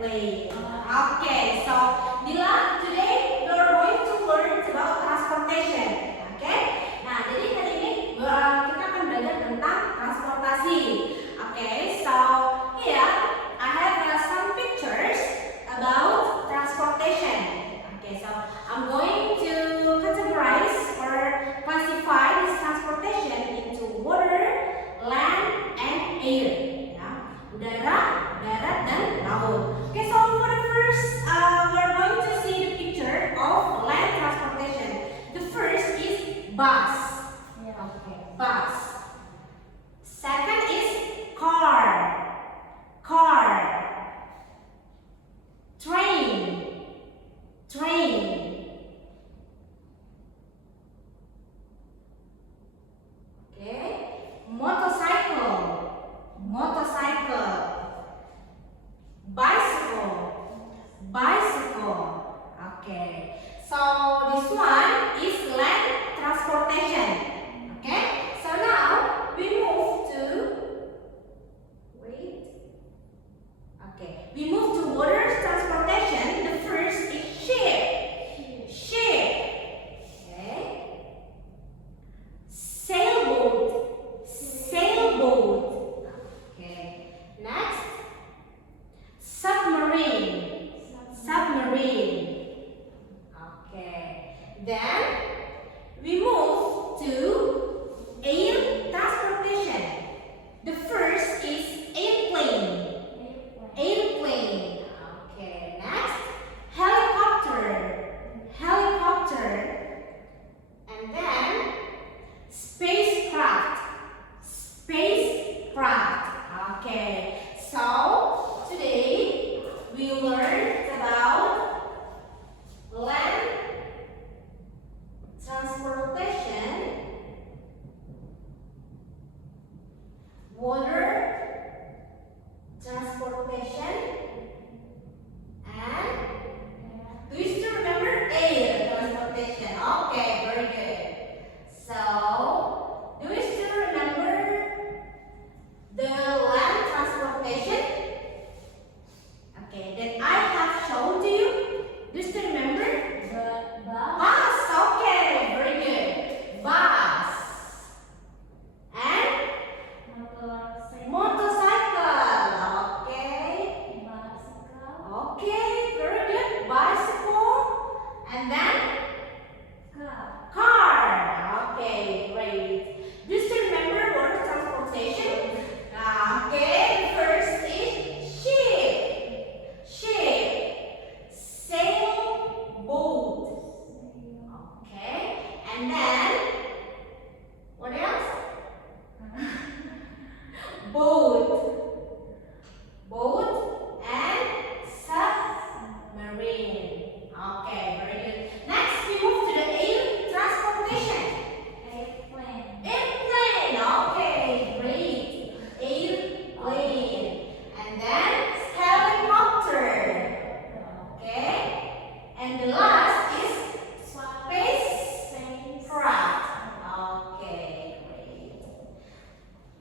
plane. Okay, so Dila, today we are going to learn about transportation. Okay, nah jadi kali ini kita akan belajar tentang transportasi. Okay, so here I have some pictures about transportation. Okay, so I'm going to categorize or classify this transportation into water, land, and air. Ya, udara, darat, dan laut. Okay, so for the first, we're going to see the picture of land transportation. The first is bus. Okay, bus. Second is car. Train. Okay, motorcycle. Bicycle. Okay, so this one is land transportation. Okay, so now we move to we move to water transportation. The first is ship. Okay, sailboat. Okay, next, submarine. Okay, then we move to air transportation. The first is airplane. Okay, next, helicopter. And then spacecraft. Okay, so today we learned about land transportation, water transportation, and do you still remember air transportation? Okay, very good. So, do you still remember the land transportation? Okay, that I have shown to you. Do you still remember? Bus. Okay, very good. Bus. And motorcycle. Okay, very good. Bicycle. And then car. Okay, great. Do you still remember water transportation? Okay, first is ship. Sailboat. Okay, and then what else? Boat and submarine. Okay, very good. Next, we move to the air transportation. Airplane. Okay, great. Airplane. And then helicopter. Okay, and the last is spacecraft. Okay, great.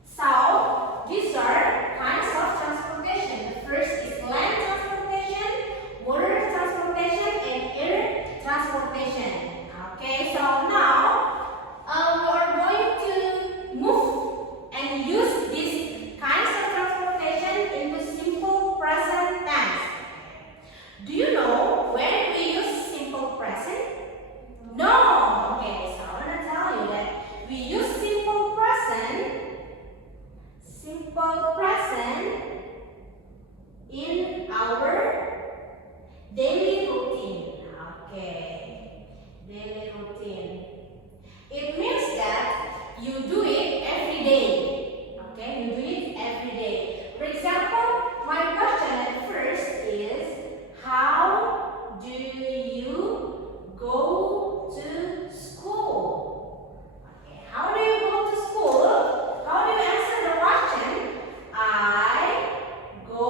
So these are kinds of transportation. The first is land transportation, water transportation, and air transportation. Okay, so now we are going to move and use these kinds of transportation into simple present tense. Do you know when we use simple present? No. Okay, so I want to tell you that we use simple present in our daily routine. Okay, daily routine. It means that you do it every day. Okay, you do it every day. For example, my question at first is, how do you go to school? Okay, how do you go to school? How do you answer the question? I go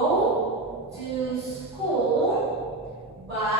to school by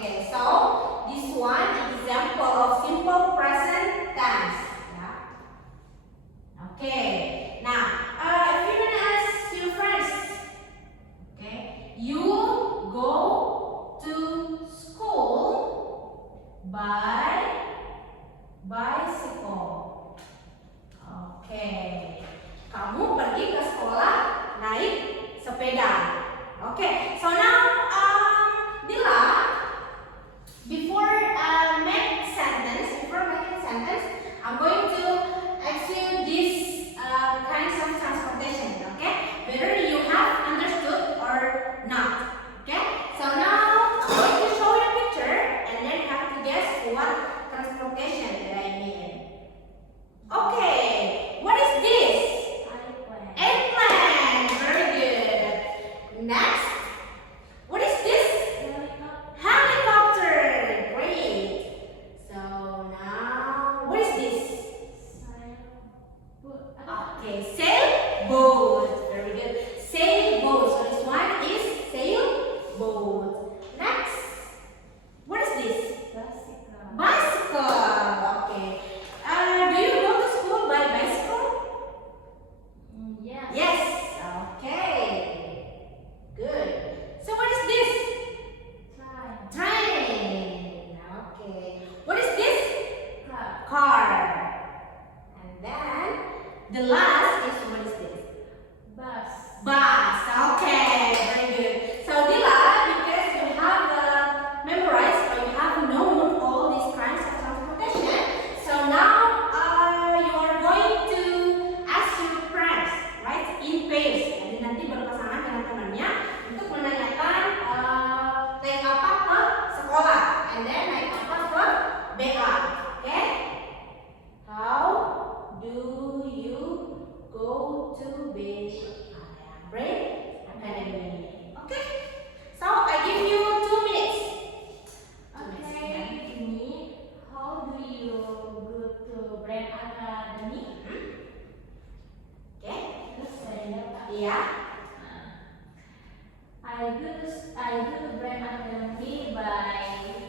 Okay, so this one example of simple present tense. Yeah. Okay. Now, if you want to ask your friends, okay, you go to school by bicycle. Okay. Kamu pergi ke sekolah naik sepeda. Okay. So now, Dila, before making sentence, I'm going to ask you these kinds of transportation. Okay. Whether you have understood or not. Okay. So now I'm going to show you a picture, and then you have to guess what transportation that I mean. Okay. What is this? Airplane. Very good. Next. What is this? Helicopter. Great. So now, what is this? Okay, sailboat. Very good. Sailboat. So this one is sailboat. Next. What is this? Bicycle. Okay. Do you go to school by bicycle? Yes. Okay. Good. So what is this? Train. Okay. What is this? Car. And then the last is, what is this? Bus. Okay. Very good. So Dila, because you have memorized or you have known all these kinds of transportation, so now you are going to ask your friends, right? In pairs. Jadi nanti berpasangan dengan temannya untuk menanyakan naik apa ke sekolah, and then naik apa ke BA. Okay? How do you go to Brain Academy? Okay. So I give you 2 minutes. How do you go to Brain Academy? Okay. Yeah. Yeah. I go to Brain Academy by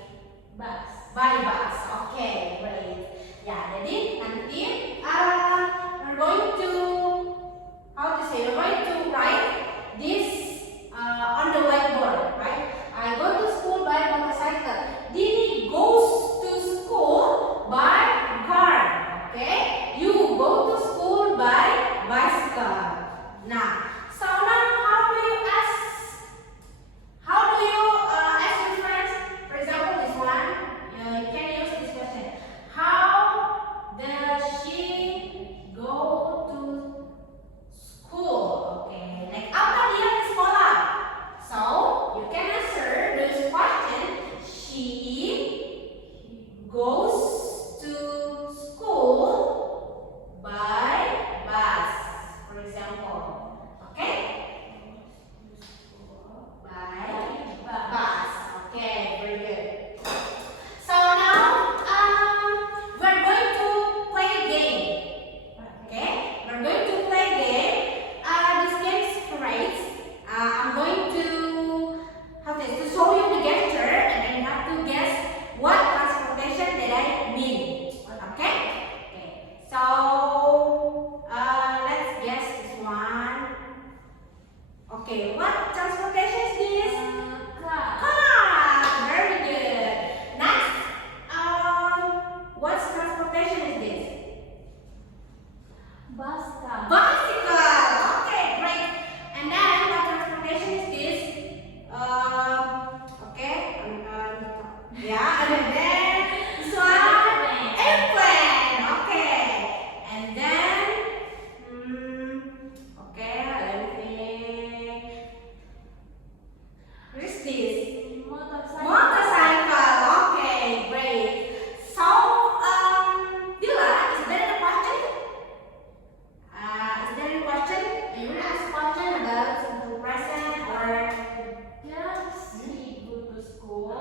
bus. By bus. Okay, great. Ya, jadi nanti we're going to we're going to write this on the whiteboard, right? I go to school by motorcycle. Dini goes to school by car. Okay? You go to school by bicycle. Nah, so now how do you ask your friends? For example, this one, you can use this question. How does she go to school? Okay, like apa dia ke sekolah? So you can answer this question. She goes to school by bus, for example. Okay? By bus. Okay, very good. So now we're going to play a game. Okay? We're going to play a game. This game is great. I'm going to show you the gesture, and then you have to guess what transportation that I mean. Okay? Okay. So let's guess this one. Okay, what transportation is this? Car. Very good. Next, what transportation is this? Bicycle. Okay, great. And then what transportation is this? Okay. Yeah, and then this one, airplane. Okay. And then, okay, let me think. What is this? Motorcycle. Okay, great. So, Dila, is there a question? Is there any question? You want to ask a question about simple present or? Does he go to school